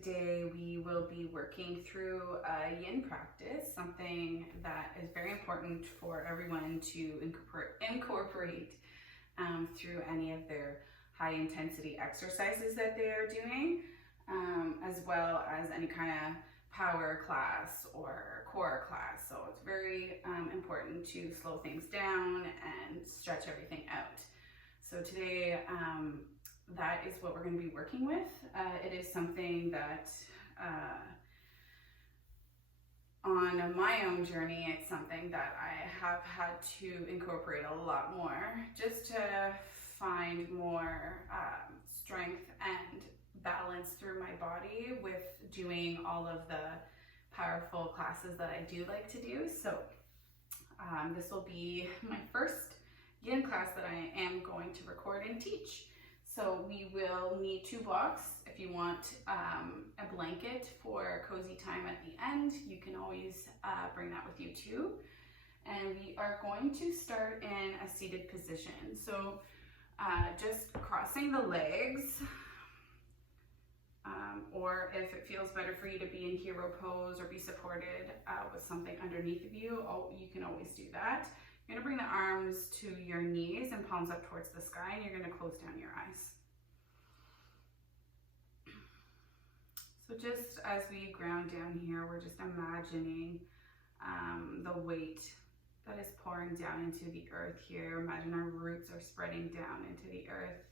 Today we will be working through a yin practice, something that is very important for everyone to incorporate through any of their high intensity exercises that they are doing, as well as any kind of power class or core class. So it's very important to slow things down and stretch everything out. So today, that is what we're going to be working with. It is something that on my own journey, it's something that I have had to incorporate a lot more just to find more strength and balance through my body with doing all of the powerful classes that I do like to do. So this will be my first yin class that I am going to record and teach. So we will need 2 blocks. If you want a blanket for cozy time at the end, you can always bring that with you too. And we are going to start in a seated position. So just crossing the legs, or if it feels better for you to be in hero pose or be supported with something underneath of you, you can always do that. You're gonna bring the arms to your knees and palms up towards the sky, and you're gonna close down your eyes. So just as we ground down here, we're just imagining the weight that is pouring down into the earth here. Imagine our roots are spreading down into the earth.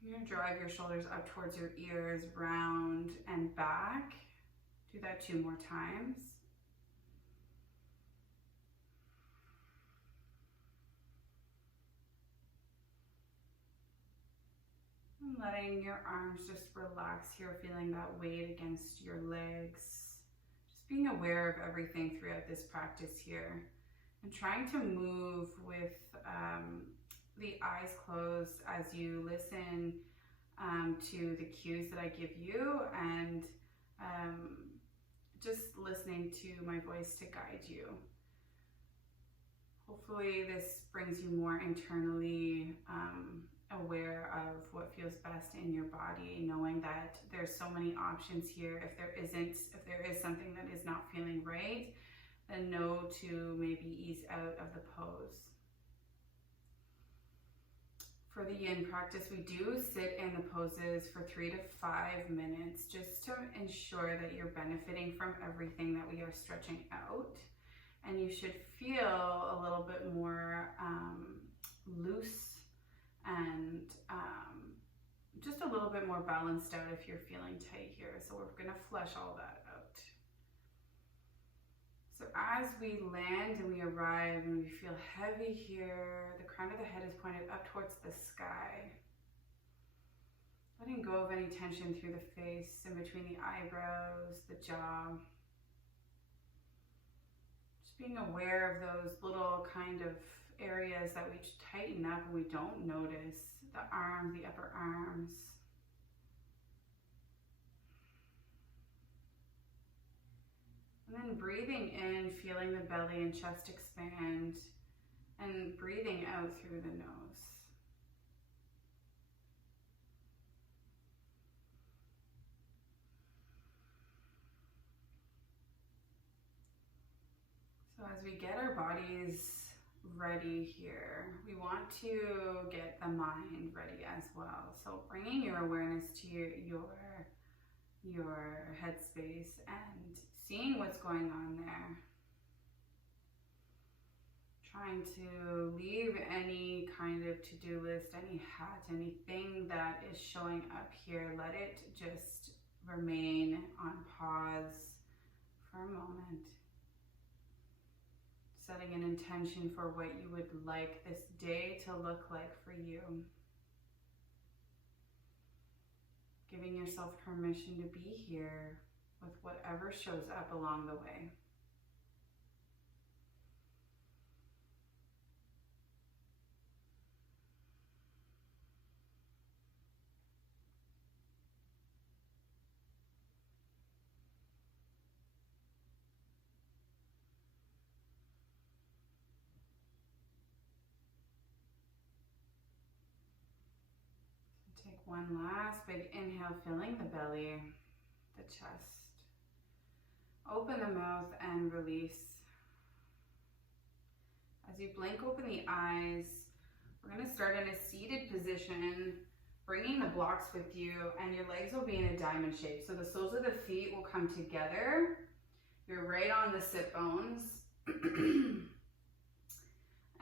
You're gonna drive your shoulders up towards your ears, round and back. Do that 2 more times. And letting your arms just relax here, feeling that weight against your legs. Just being aware of everything throughout this practice here. And trying to move with the eyes closed as you listen to the cues that I give you, and just listening to my voice to guide you. Hopefully this brings you more internally aware of what feels best in your body, knowing that there's so many options here. If there is something that is not feeling right, then know to maybe ease out of the pose. For the yin practice, we do sit in the poses for 3 to 5 minutes just to ensure that you're benefiting from everything that we are stretching out. And you should feel a little bit more loose and just a little bit more balanced out if you're feeling tight here. So we're gonna flesh all that out. So as we land and we arrive and we feel heavy here, the crown of the head is pointed up towards the sky. Letting go of any tension through the face, in between the eyebrows, the jaw. Just being aware of those little kind of areas that we tighten up and we don't notice. The arms, the upper arms. And then breathing in, feeling the belly and chest expand, and breathing out through the nose. So as we get our bodies ready here, we want to get the mind ready as well. So bringing your awareness to your headspace and seeing what's going on there. Trying to leave any kind of to-do list, any hat, anything that is showing up here. Let it just remain on pause for a moment. Setting an intention for what you would like this day to look like for you. Giving yourself permission to be here with whatever shows up along the way. One last big inhale, filling the belly, the chest. Open the mouth and release. As you blink open the eyes, we're going to start in a seated position, bringing the blocks with you, and your legs will be in a diamond shape. So the soles of the feet will come together. You're right on the sit bones.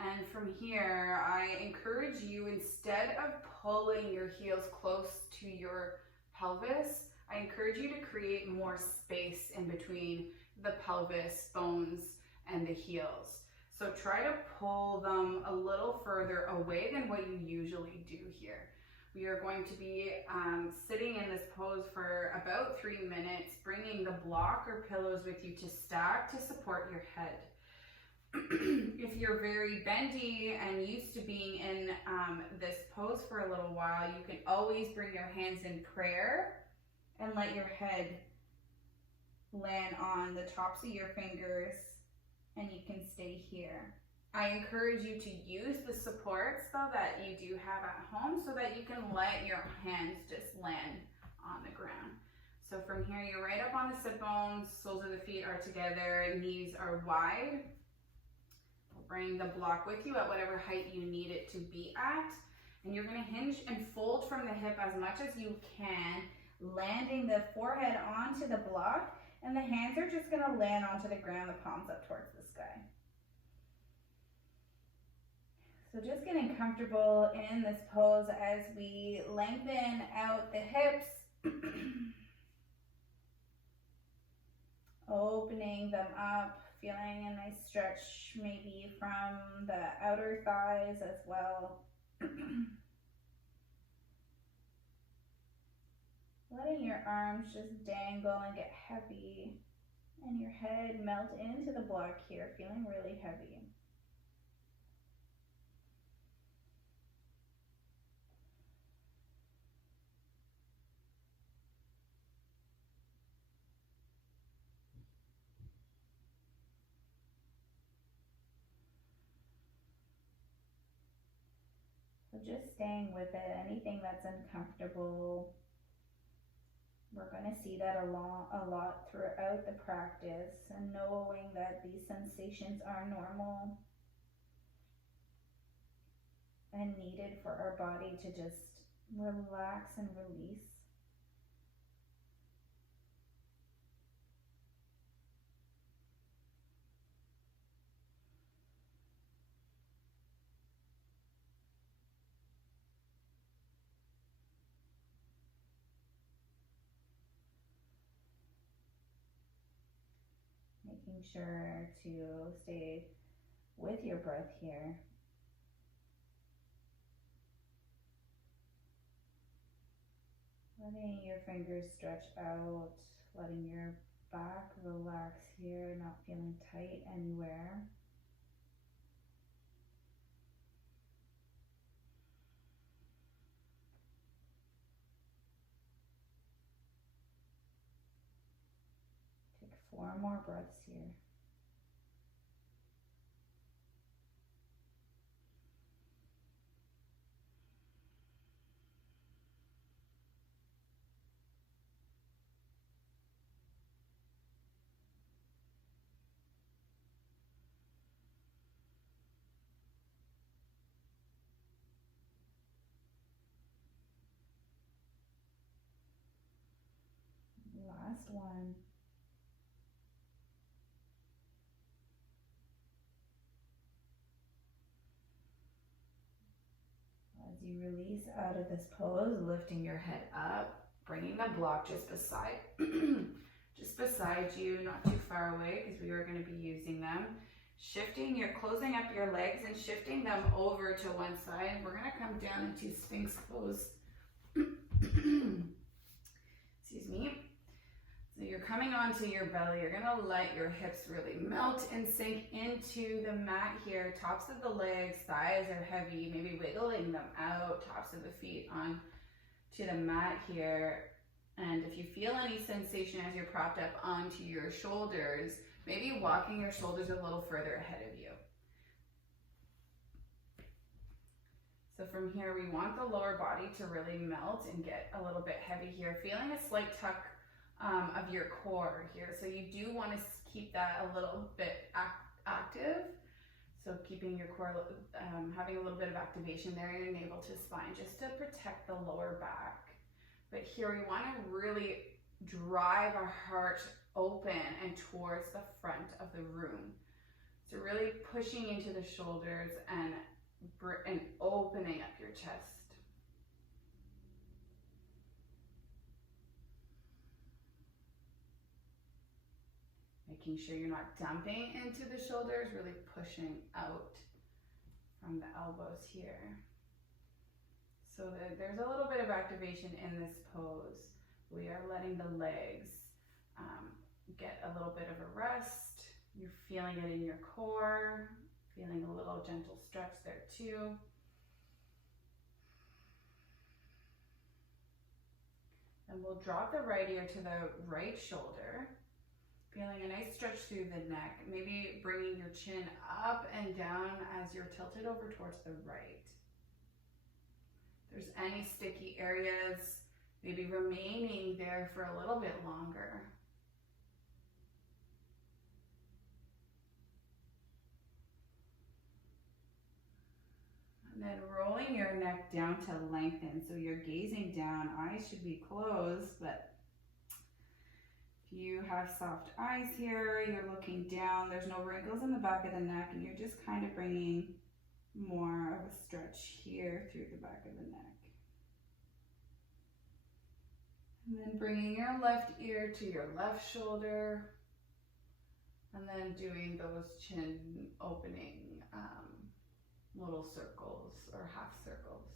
And from here, I encourage you, instead of pulling your heels close to your pelvis, I encourage you to create more space in between the pelvis, bones, and the heels. So try to pull them a little further away than what you usually do here. We are going to be sitting in this pose for about 3 minutes, bringing the block or pillows with you to stack to support your head. If you're very bendy and used to being in this pose for a little while, you can always bring your hands in prayer and let your head land on the tops of your fingers, and you can stay here. I encourage you to use the supports though that you do have at home so that you can let your hands just land on the ground. So from here, you're right up on the sit bones, soles of the feet are together, knees are wide. Bring the block with you at whatever height you need it to be at. And you're going to hinge and fold from the hip as much as you can, landing the forehead onto the block, and the hands are just going to land onto the ground, the palms up towards the sky. So just getting comfortable in this pose as we lengthen out the hips, opening them up. Feeling a nice stretch maybe from the outer thighs as well. Letting your arms just dangle and get heavy, and your head melt into the block here, feeling really heavy. So just staying with it, anything that's uncomfortable, we're going to see that a lot throughout the practice, and knowing that these sensations are normal and needed for our body to just relax and release. Making sure to stay with your breath here. Letting your fingers stretch out, letting your back relax here, not feeling tight anywhere. Take 4 more breaths here. Last one. As you release out of this pose, lifting your head up, bringing the block just beside you, not too far away, because we are going to be using them. Closing up your legs and shifting them over to one side. We're going to come down into Sphinx pose. Excuse me. So you're coming onto your belly. You're going to let your hips really melt and sink into the mat here. Tops of the legs, thighs are heavy, maybe wiggling them out. Tops of the feet on to the mat here. And if you feel any sensation as you're propped up onto your shoulders, maybe walking your shoulders a little further ahead of you. So from here, we want the lower body to really melt and get a little bit heavy here, feeling a slight tuck of your core here. So you do want to keep that a little bit active. So keeping your core, having a little bit of activation there in your navel to spine, just to protect the lower back. But here we want to really drive our heart open and towards the front of the room. So really pushing into the shoulders and opening up your chest. Making sure you're not dumping into the shoulders, really pushing out from the elbows here. So there's a little bit of activation in this pose. We are letting the legs get a little bit of a rest. You're feeling it in your core, feeling a little gentle stretch there too. And we'll drop the right ear to the right shoulder, feeling a nice stretch through the neck, maybe bringing your chin up and down as you're tilted over towards the right. If there's any sticky areas, maybe remaining there for a little bit longer. And then rolling your neck down to lengthen. So you're gazing down, eyes should be closed, but if you have soft eyes here, you're looking down, there's no wrinkles in the back of the neck, and you're just kind of bringing more of a stretch here through the back of the neck. And then bringing your left ear to your left shoulder, and then doing those chin opening little circles or half circles.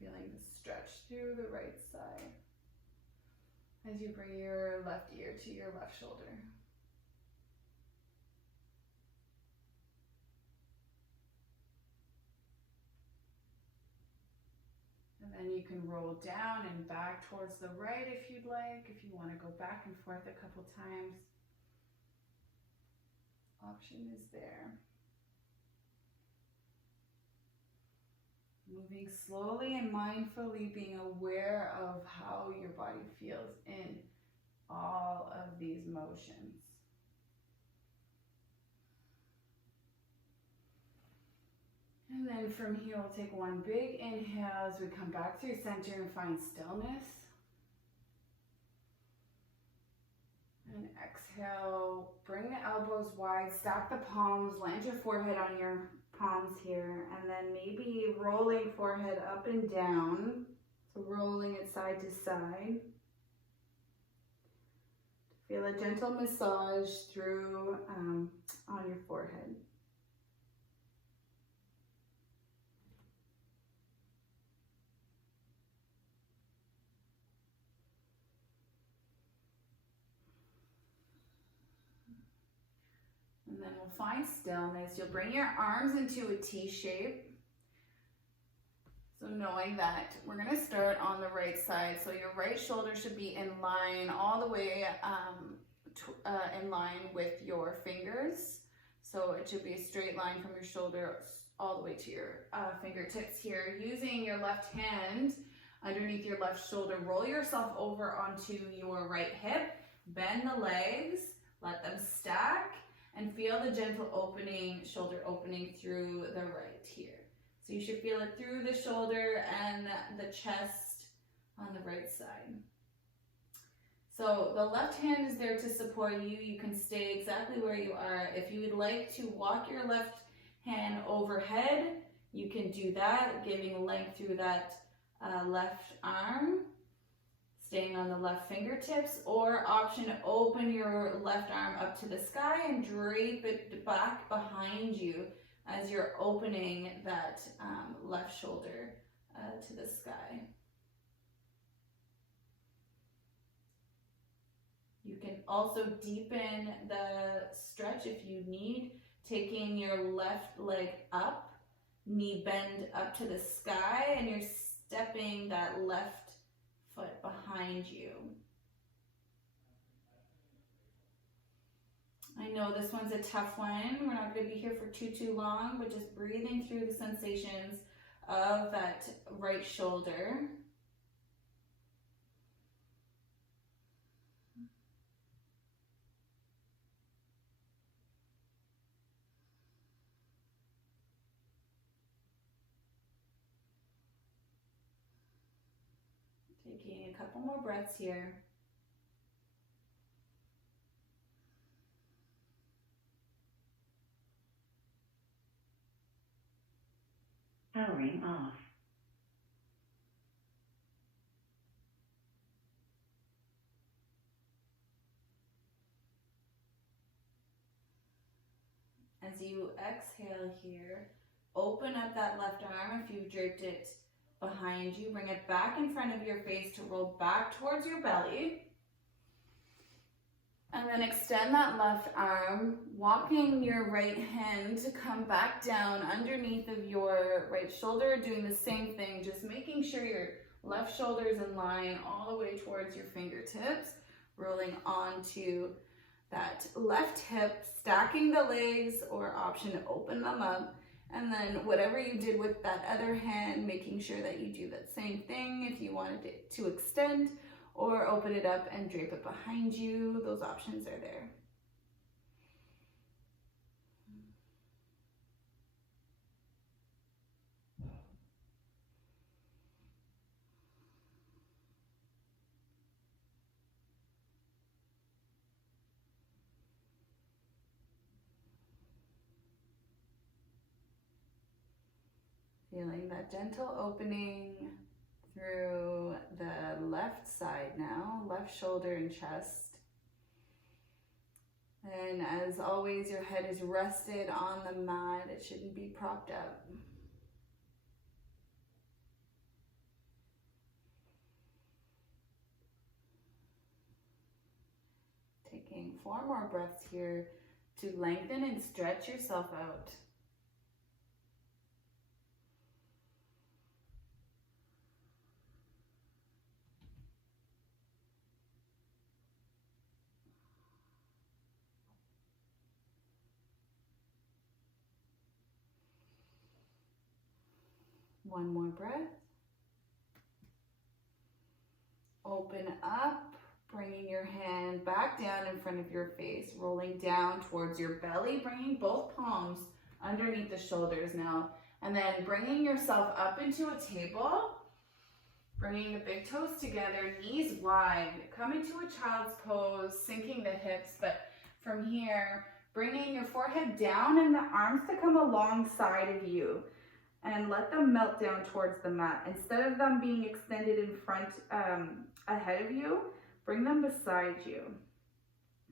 Feeling the stretch through the right side as you bring your left ear to your left shoulder. And then you can roll down and back towards the right if you'd like, if you want to go back and forth a couple times. Option is there. Moving slowly and mindfully, being aware of how your body feels in all of these motions. And then from here, we'll take one big inhale as we come back through center and find stillness. And exhale, bring the elbows wide, stack the palms, land your forehead on your palms here, and then maybe rolling forehead up and down. So rolling it side to side. Feel a gentle massage through on your forehead. And then we'll find stillness. You'll bring your arms into a T shape. So knowing that we're going to start on the right side. So your right shoulder should be in line all the way in line with your fingers. So it should be a straight line from your shoulder all the way to your fingertips here. Using your left hand underneath your left shoulder, roll yourself over onto your right hip, bend the legs, let them stack, and feel the gentle opening, shoulder opening through the right here. So you should feel it through the shoulder and the chest on the right side. So the left hand is there to support you. You can stay exactly where you are. If you would like to walk your left hand overhead, you can do that, giving length through that left arm, staying on the left fingertips, or option, open your left arm up to the sky and drape it back behind you as you're opening that left shoulder to the sky. You can also deepen the stretch if you need, taking your left leg up, knee bend up to the sky, and you're stepping that left foot behind you. I know this one's a tough one. We're not going to be here for too long, but just breathing through the sensations of that right shoulder. Taking a couple more breaths here. Powering off. As you exhale here, open up that left arm if you've draped it behind you. Bring it back in front of your face to roll back towards your belly. And then extend that left arm, walking your right hand to come back down underneath of your right shoulder, doing the same thing, just making sure your left shoulder is in line all the way towards your fingertips, rolling onto that left hip, stacking the legs, or option to open them up. And then whatever you did with that other hand, making sure that you do that same thing if you wanted it to extend, or open it up and drape it behind you. Those options are there. Feeling that gentle opening through the left side now, left shoulder and chest. And as always, your head is rested on the mat. It shouldn't be propped up. Taking 4 more breaths here to lengthen and stretch yourself out. One more breath. Open up, bringing your hand back down in front of your face, rolling down towards your belly, bringing both palms underneath the shoulders now, and then bringing yourself up into a table, bringing the big toes together, knees wide, come into a child's pose, sinking the hips, but from here, bringing your forehead down and the arms to come alongside of you. And let them melt down towards the mat. Instead of them being extended in front, ahead of you, bring them beside you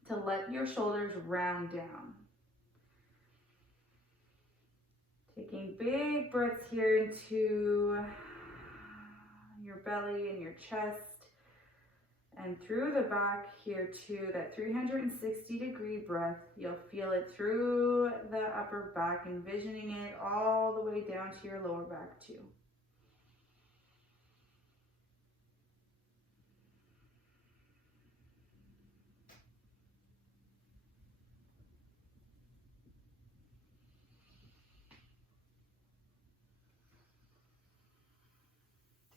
to let your shoulders round down. Taking big breaths here into your belly and your chest and through the back here too, that 360-degree breath. You'll feel it through the upper back, envisioning it all the way down to your lower back too.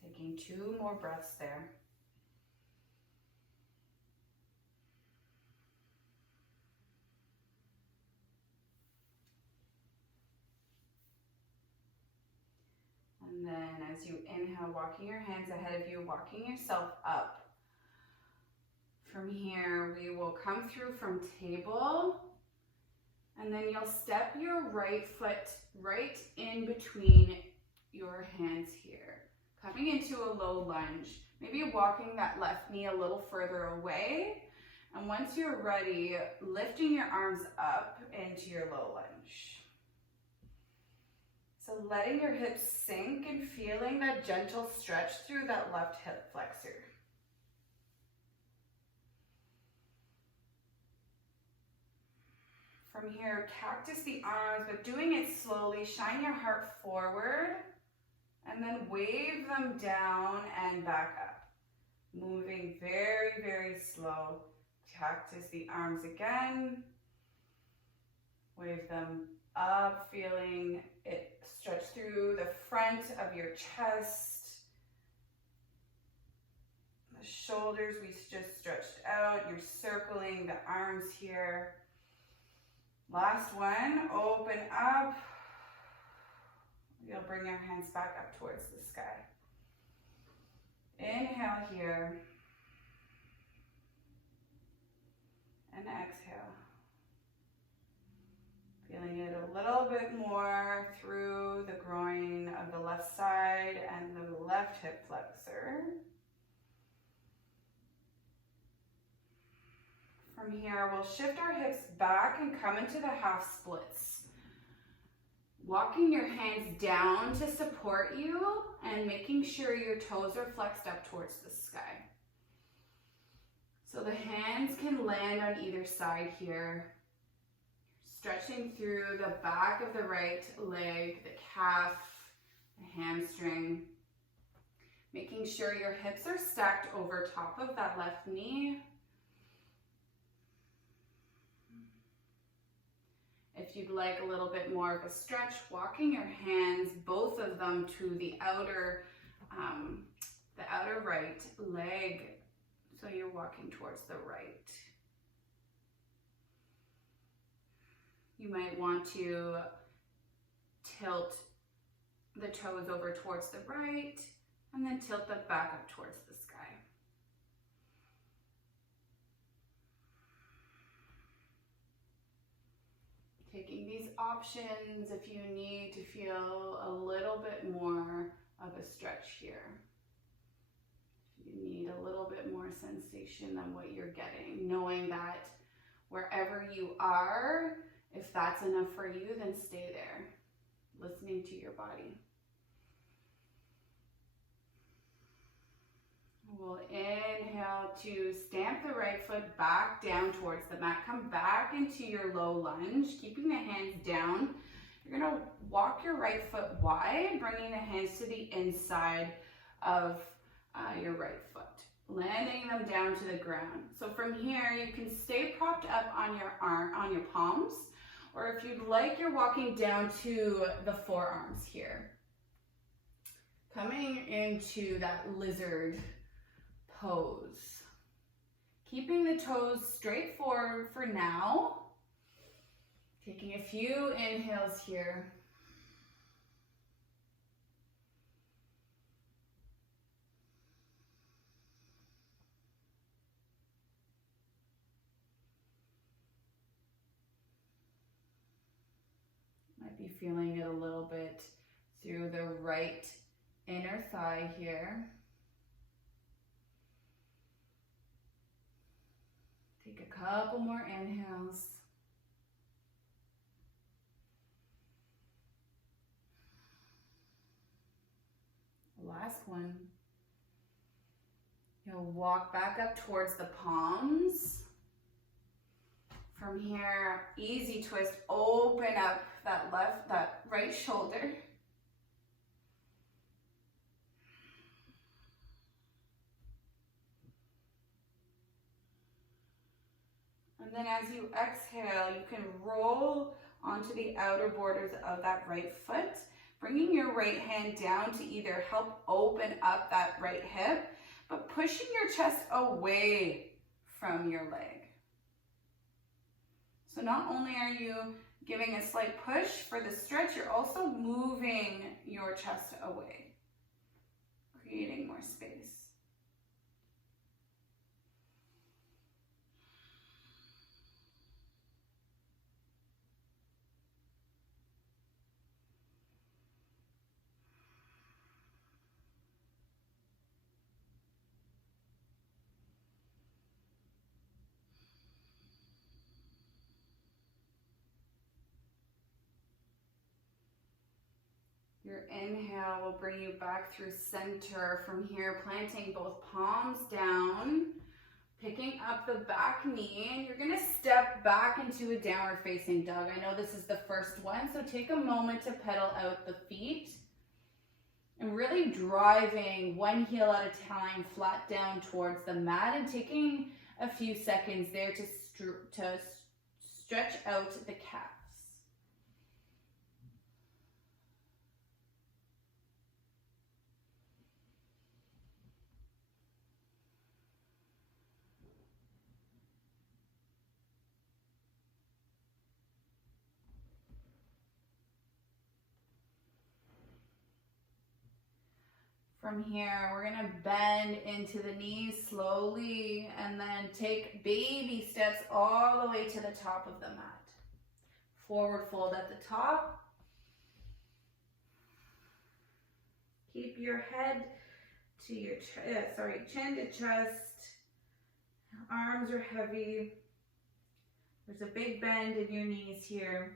Taking 2 more breaths there. And then as you inhale, walking your hands ahead of you, walking yourself up. From here, we will come through from table, and then you'll step your right foot right in between your hands here, coming into a low lunge. Maybe walking that left knee a little further away. And once you're ready, lifting your arms up into your low lunge. So letting your hips sink and feeling that gentle stretch through that left hip flexor. From here, cactus the arms, but doing it slowly. Shine your heart forward and then wave them down and back up. Moving very, very slow. Cactus the arms again. Wave them up, feeling it stretch through the front of your chest. The shoulders we just stretched out. You're circling the arms here. Last one, open up. You'll bring your hands back up towards the sky. Inhale here. And exhale. Feeling it a little bit more through the groin of the left side and the left hip flexor. From here, we'll shift our hips back and come into the half splits. Walking your hands down to support you and making sure your toes are flexed up towards the sky. So the hands can land on either side here. Stretching through the back of the right leg, the calf, the hamstring. Making sure your hips are stacked over top of that left knee. If you'd like a little bit more of a stretch, walking your hands, both of them, to the outer right leg. So you're walking towards the right. You might want to tilt the toes over towards the right and then tilt them back up towards the sky. Taking these options if you need to feel a little bit more of a stretch here. If you need a little bit more sensation than what you're getting, knowing that wherever you are, if that's enough for you, then stay there, listening to your body. We'll inhale to stamp the right foot back down towards the mat. Come back into your low lunge, keeping the hands down. You're gonna walk your right foot wide, bringing the hands to the inside of your right foot, landing them down to the ground. So from here, you can stay propped up on your palms, or if you'd like, you're walking down to the forearms here. Coming into that lizard pose. Keeping the toes straight forward for now. Taking a few inhales here. Might be feeling it a little bit through the right inner thigh here. Take a couple more inhales. Last one. You'll walk back up towards the palms. From here, easy twist, open up that right shoulder. And then as you exhale, you can roll onto the outer borders of that right foot, bringing your right hand down to either help open up that right hip, but pushing your chest away from your leg. So not only are you giving a slight push for the stretch, you're also moving your chest away, creating more space. Your inhale will bring you back through center. From here, planting both palms down, picking up the back knee, and you're gonna step back into a downward facing dog. I know this is the first one, so take a moment to pedal out the feet and really driving one heel at a time flat down towards the mat, and taking a few seconds there to stretch out the calves. From here, we're gonna bend into the knees slowly and then take baby steps all the way to the top of the mat. Forward fold at the top. Keep your head to your chin to chest. Arms are heavy. There's a big bend in your knees here.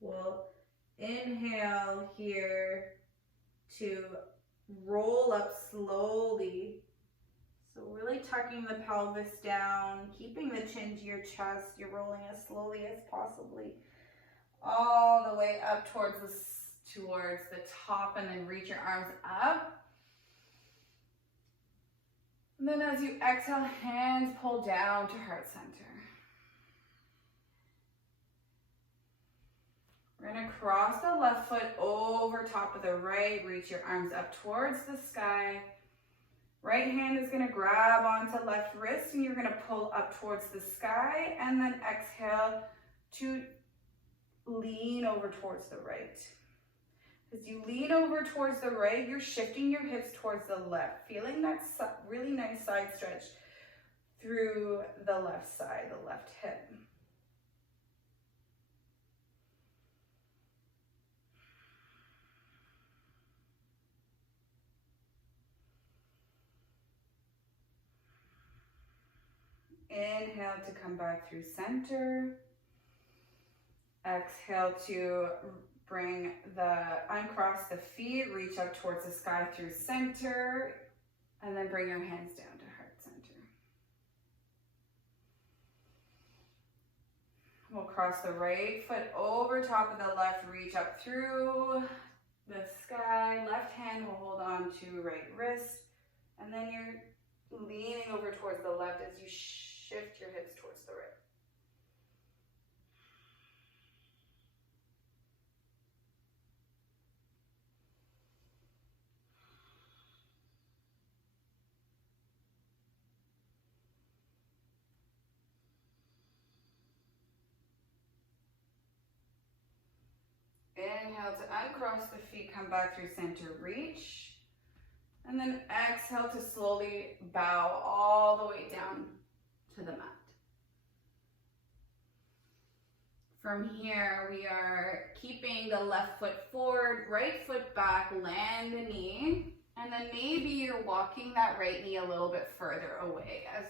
We'll inhale here to roll up slowly. So really tucking the pelvis down, keeping the chin to your chest. You're rolling as slowly as possibly all the way up towards the top, and then reach your arms up. And then as you exhale, hands pull down to heart center. We're gonna cross the left foot over top of the right, reach your arms up towards the sky. Right hand is gonna grab onto left wrist and you're gonna pull up towards the sky, and then exhale to lean over towards the right. As you lean over towards the right, you're shifting your hips towards the left, feeling that really nice side stretch through the left side, the left hip. Inhale to come back through center. Exhale to uncross the feet, reach up towards the sky through center, and then bring your hands down to heart center. We'll cross the right foot over top of the left, reach up through the sky. Left hand will hold on to right wrist, and then you're leaning over towards the left as you shift your hips towards the right. Inhale to uncross the feet, come back through center, reach. And then exhale to slowly bow all the way down to the mat. From here, we are keeping the left foot forward, right foot back, land the knee. And then maybe you're walking that right knee a little bit further away, as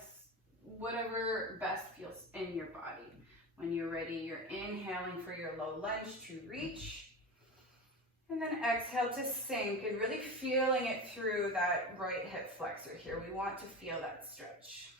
whatever best feels in your body. When you're ready, you're inhaling for your low lunge to reach. And then exhale to sink, and really feeling it through that right hip flexor here. We want to feel that stretch.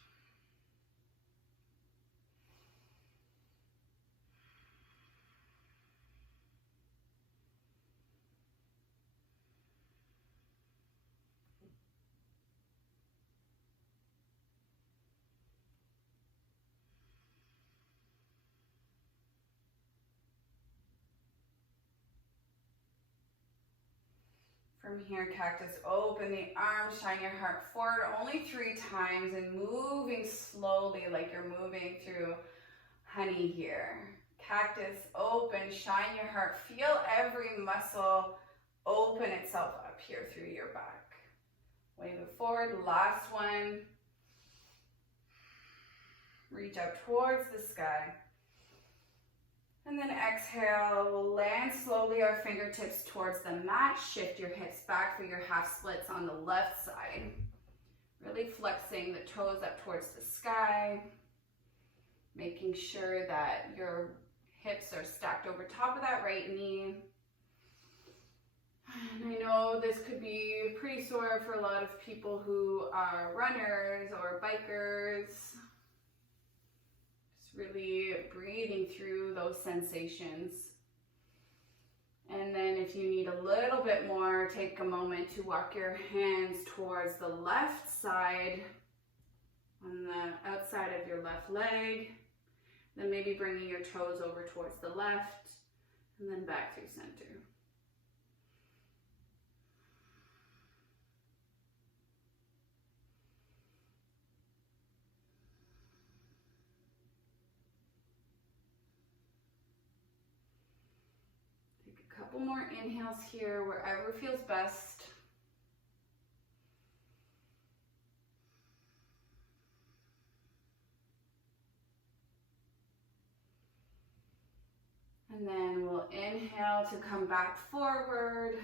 From here, cactus, open the arms, shine your heart forward only 3 times, and moving slowly like you're moving through honey here. Cactus, open, shine your heart. Feel every muscle open itself up here through your back. Wave it forward, last one. Reach up towards the sky. And then exhale, we'll land slowly our fingertips towards the mat. Shift your hips back for your half splits on the left side. Really flexing the toes up towards the sky. Making sure that your hips are stacked over top of that right knee. And I know this could be pretty sore for a lot of people who are runners or bikers. Really breathing through those sensations. And then if you need a little bit more, take a moment to walk your hands towards the left side, on the outside of your left leg. Then maybe bringing your toes over towards the left, and then back through center. couple more inhales here, wherever feels best. And then we'll inhale to come back forward.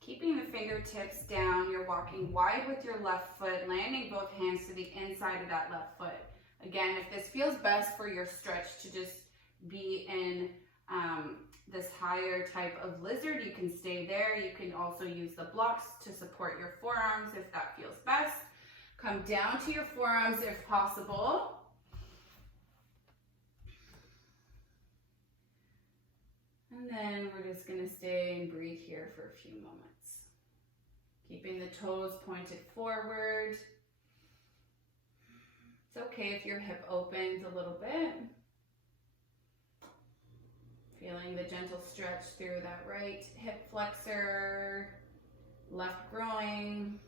Keeping the fingertips down, you're walking wide with your left foot, landing both hands to the inside of that left foot. Again, if this feels best for your stretch to just be in this higher type of lizard, you can stay there. You can also use the blocks to support your forearms if that feels best. Come down to your forearms if possible. And then we're just gonna stay and breathe here for a few moments. Keeping the toes pointed forward. It's okay if your hip opens a little bit. Feeling the gentle stretch through that right hip flexor, left groin.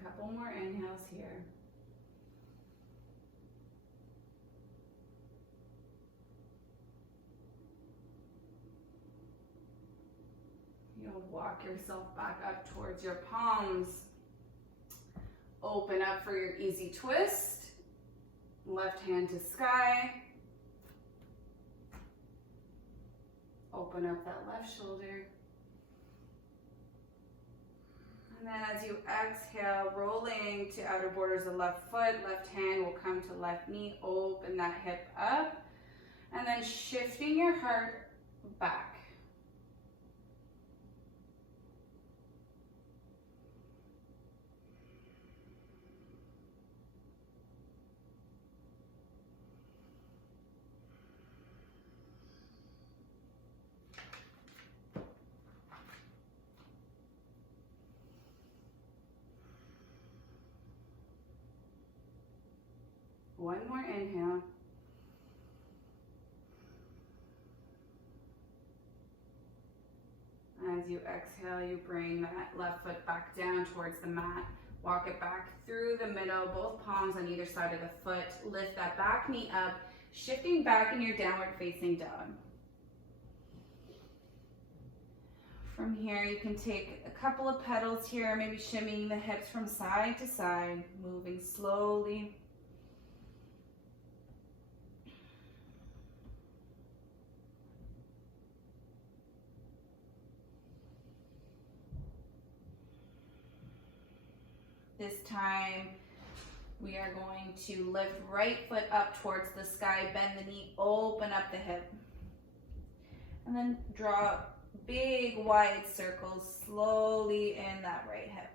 A couple more inhales here. You'll walk yourself back up towards your palms. Open up for your easy twist. Left hand to sky. Open up that left shoulder. And then as you exhale, rolling to outer borders of left foot, left hand will come to left knee, open that hip up, and then shifting your heart back. One more inhale. As you exhale, you bring that left foot back down towards the mat. Walk it back through the middle, both palms on either side of the foot. Lift that back knee up, shifting back in your downward facing dog. From here, you can take a couple of pedals here, maybe shimmying the hips from side to side, moving slowly. This time, we are going to lift right foot up towards the sky, bend the knee, open up the hip. And then draw big wide circles slowly in that right hip.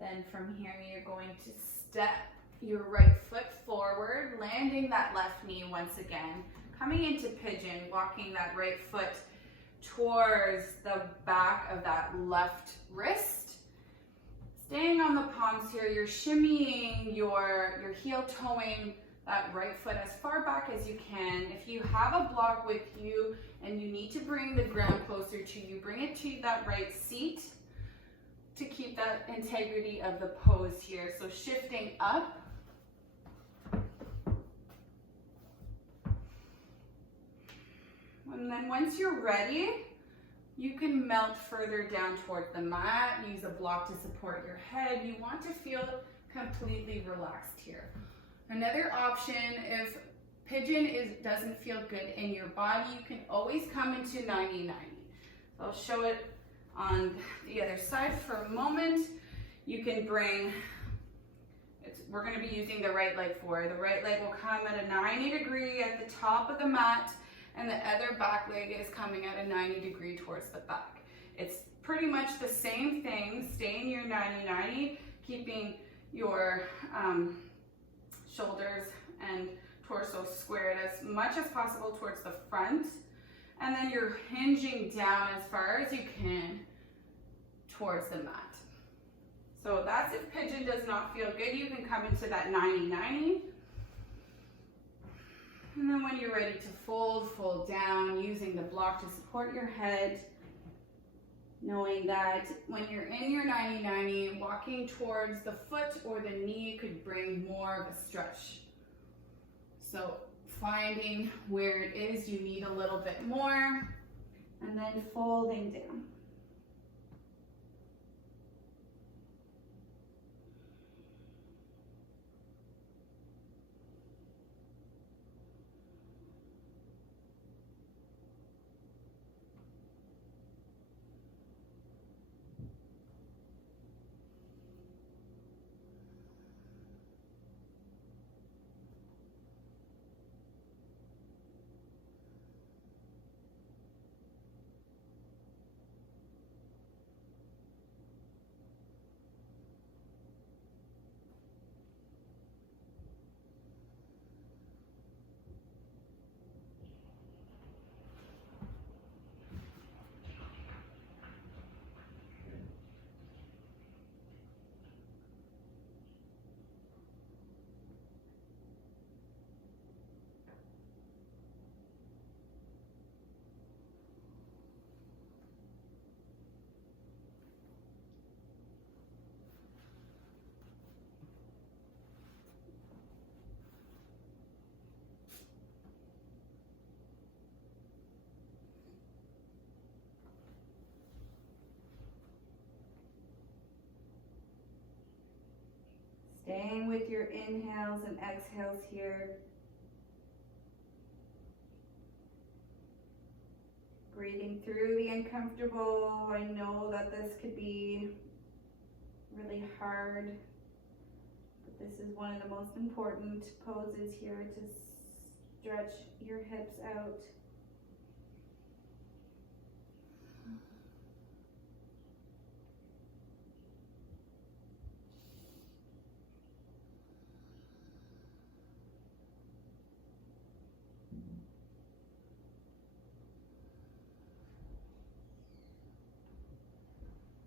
Then from here, you're going to step your right foot forward, landing that left knee once again. Coming into pigeon, walking that right foot towards the back of that left wrist. Staying on the palms here, you're shimmying your heel toeing that right foot as far back as you can. If you have a block with you and you need to bring the ground closer to you, bring it to that right seat to keep that integrity of the pose here. So shifting up. And then once you're ready, you can melt further down toward the mat. Use a block to support your head. You want to feel completely relaxed here. Another option, if pigeon doesn't feel good in your body, you can always come into 90-90. So I'll show it on the other side for a moment. You can bring, we're going to be using the right leg forward. The right leg will come at a 90 degree at the top of the mat, and the other back leg is coming at a 90 degree towards the back. It's pretty much the same thing. Stay in your 90-90, keeping your shoulders and torso squared as much as possible towards the front, and then you're hinging down as far as you can towards the mat. So that's if pigeon does not feel good, you can come into that 90-90. And then when you're ready to fold, fold down using the block to support your head, knowing that when you're in your 90-90, walking towards the foot or the knee could bring more of a stretch. So finding where it is you need a little bit more, and then folding down. Staying with your inhales and exhales here. Breathing through the uncomfortable. I know that this could be really hard, but this is one of the most important poses here to stretch your hips out.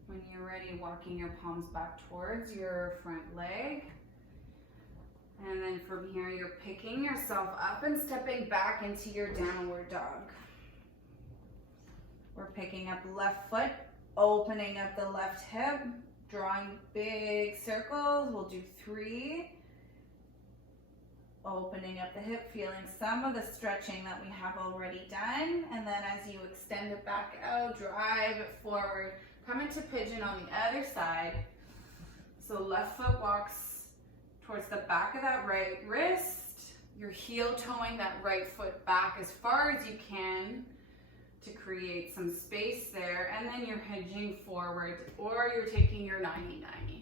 When you're ready, walking your palms back towards your front leg. And then from here, you're picking yourself up and stepping back into your downward dog. We're picking up left foot, opening up the left hip, drawing big circles. We'll do 3. Opening up the hip, feeling some of the stretching that we have already done. And then as you extend it back out, drive it forward. Come into pigeon on the other side. So left foot walks towards the back of that right wrist. You're heel toeing that right foot back as far as you can to create some space there. And then you're hinging forward, or you're taking your 90-90.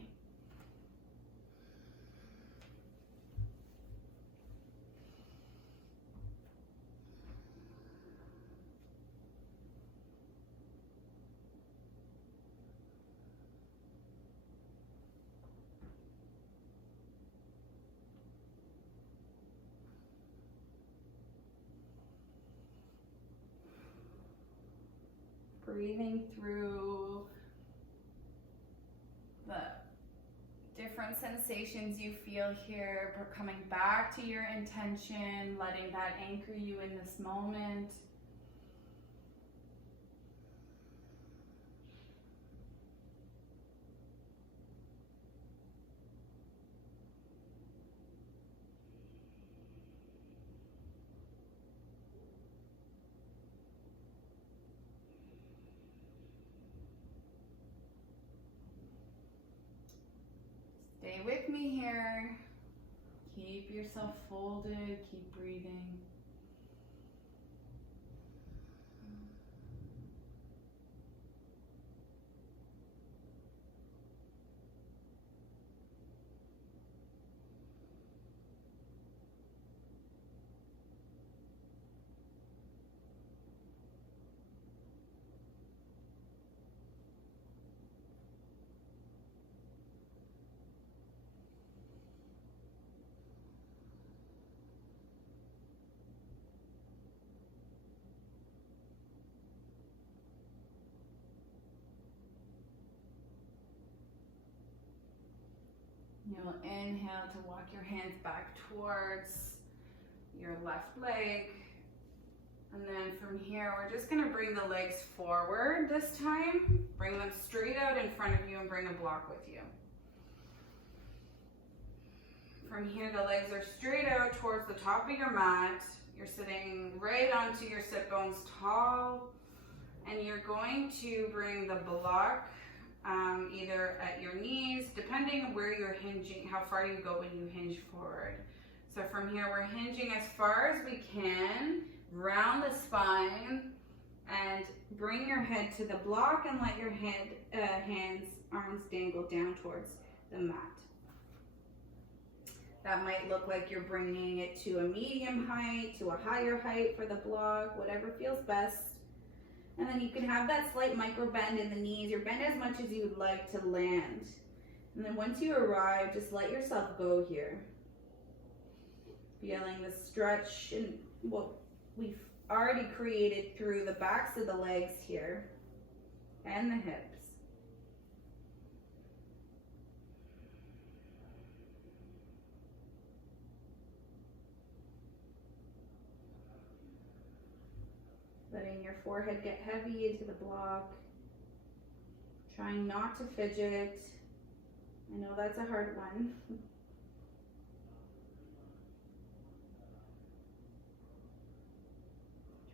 Breathing through the different sensations you feel here, coming back to your intention, letting that anchor you in this moment. Stay with me here. Keep yourself folded, keep breathing. You'll inhale to walk your hands back towards your left leg. And then from here, we're just gonna bring the legs forward this time. Bring them straight out in front of you and bring a block with you. From here, the legs are straight out towards the top of your mat. You're sitting right onto your sit bones tall. And you're going to bring the block either at your knees, depending on where you're hinging, how far you go when you hinge forward. So from here, we're hinging as far as we can, round the spine, and bring your head to the block and let your hands, arms dangle down towards the mat. That might look like you're bringing it to a medium height, to a higher height for the block, whatever feels best. And then you can have that slight micro bend in the knees, or bend as much as you would like to land. And then once you arrive, just let yourself go here. Feeling the stretch and what we've already created through the backs of the legs here and the hips. Letting your forehead get heavy into the block. Trying not to fidget. I know that's a hard one.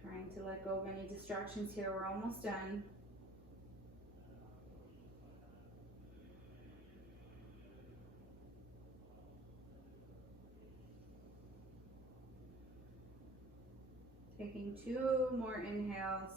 Trying to let go of any distractions here. We're almost done. Taking 2 more inhales.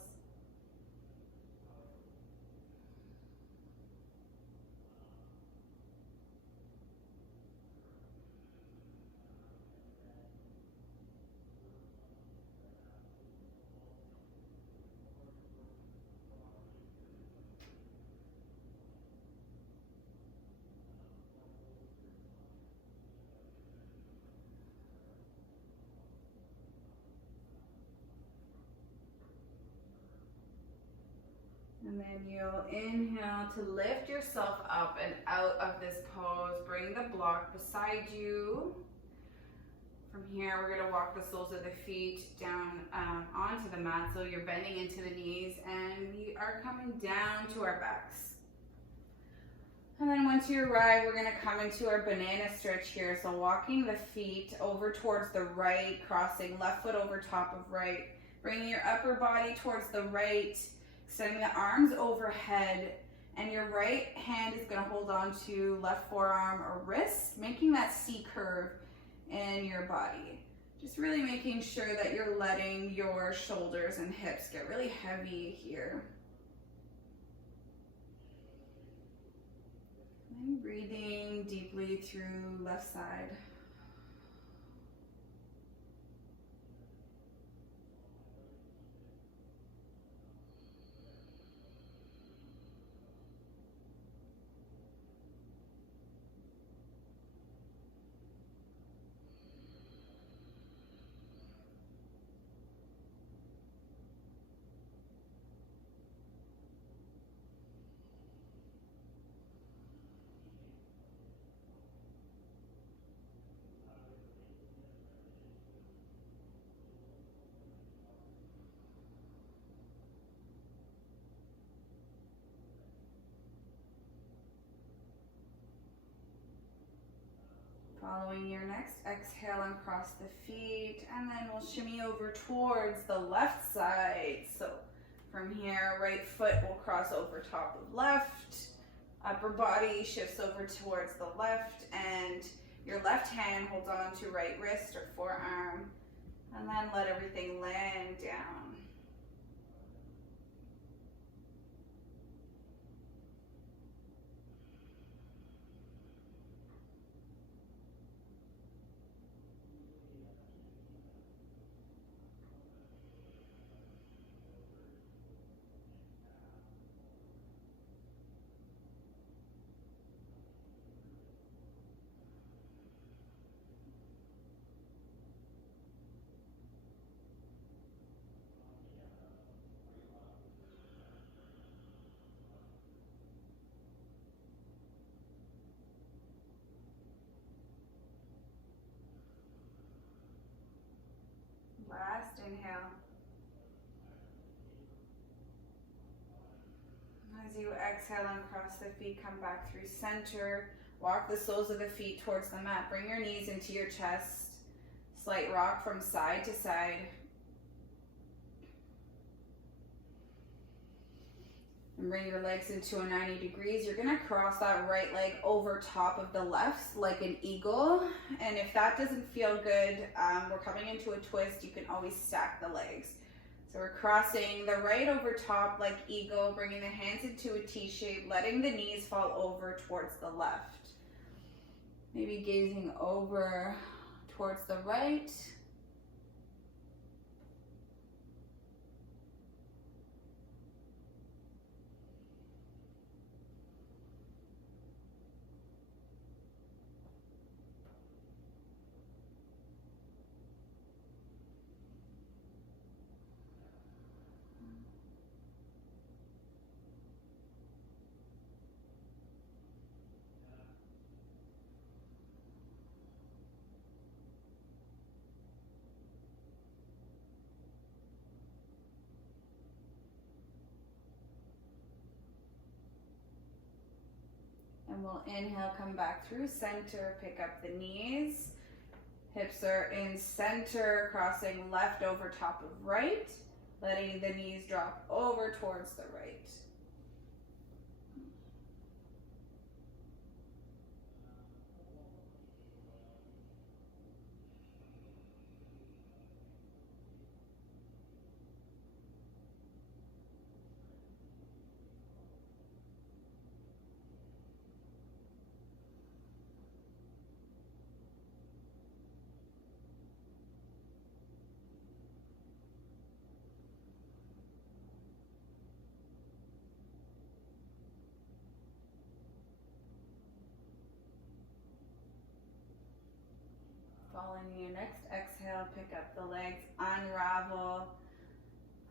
And then you'll inhale to lift yourself up and out of this pose. Bring the block beside you. From here, we're gonna walk the soles of the feet down onto the mat. So you're bending into the knees and we are coming down to our backs. And then once you arrive, we're gonna come into our banana stretch here. So walking the feet over towards the right, crossing left foot over top of right. Bringing your upper body towards the right, extending the arms overhead, and your right hand is going to hold on to left forearm or wrist, making that C curve in your body. Just really making sure that you're letting your shoulders and hips get really heavy here. And breathing deeply through left side. Following your next exhale and cross the feet, and then we'll shimmy over towards the left side. So from here, right foot will cross over top of left, upper body shifts over towards the left, and your left hand holds on to right wrist or forearm, and then let everything land down. inhale. As you exhale and cross the feet, come back through center. Walk the soles of the feet towards the mat. Bring your knees into your chest. Slight rock from side to side. And bring your legs into a 90 degrees. You're gonna cross that right leg over top of the left like an eagle. And if that doesn't feel good, we're coming into a twist. You can always stack the legs. So we're crossing the right over top like eagle, bringing the hands into a T shape, letting the knees fall over towards the left. Maybe gazing over towards the right. And we'll inhale, come back through center, pick up the knees. Hips are in center, crossing left over top of right, letting the knees drop over towards the right. Following your next exhale, pick up the legs, unravel,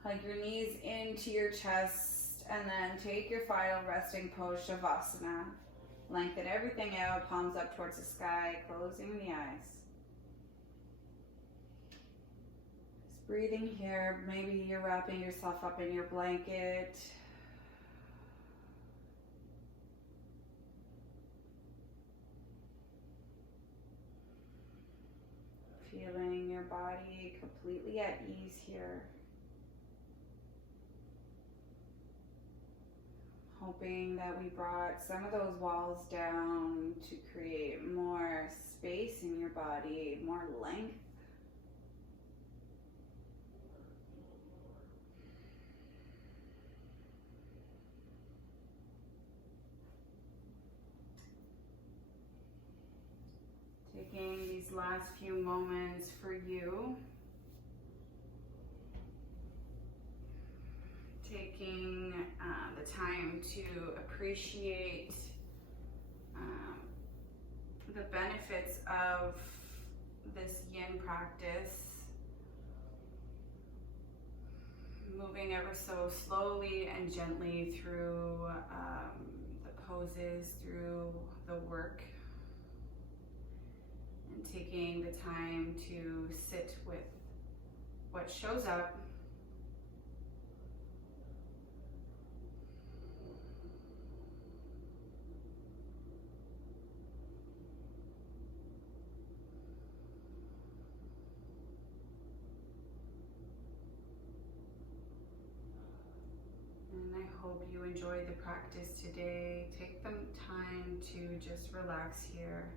hug your knees into your chest, and then take your final resting pose, Shavasana. Lengthen everything out, palms up towards the sky, closing the eyes. Just breathing here. Maybe you're wrapping yourself up in your blanket. Feeling your body completely at ease here. Hoping that we brought some of those walls down to create more space in your body, more length. Taking these last few moments for you. Taking the time to appreciate the benefits of this yin practice. Moving ever so slowly and gently through the poses, through the work. And taking the time to sit with what shows up. And I hope you enjoyed the practice today. Take the time to just relax here.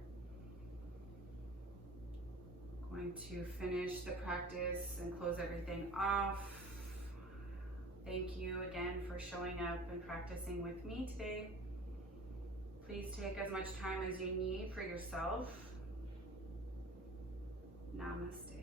Going to finish the practice and close everything off. Thank you again for showing up and practicing with me today. Please take as much time as you need for yourself. Namaste.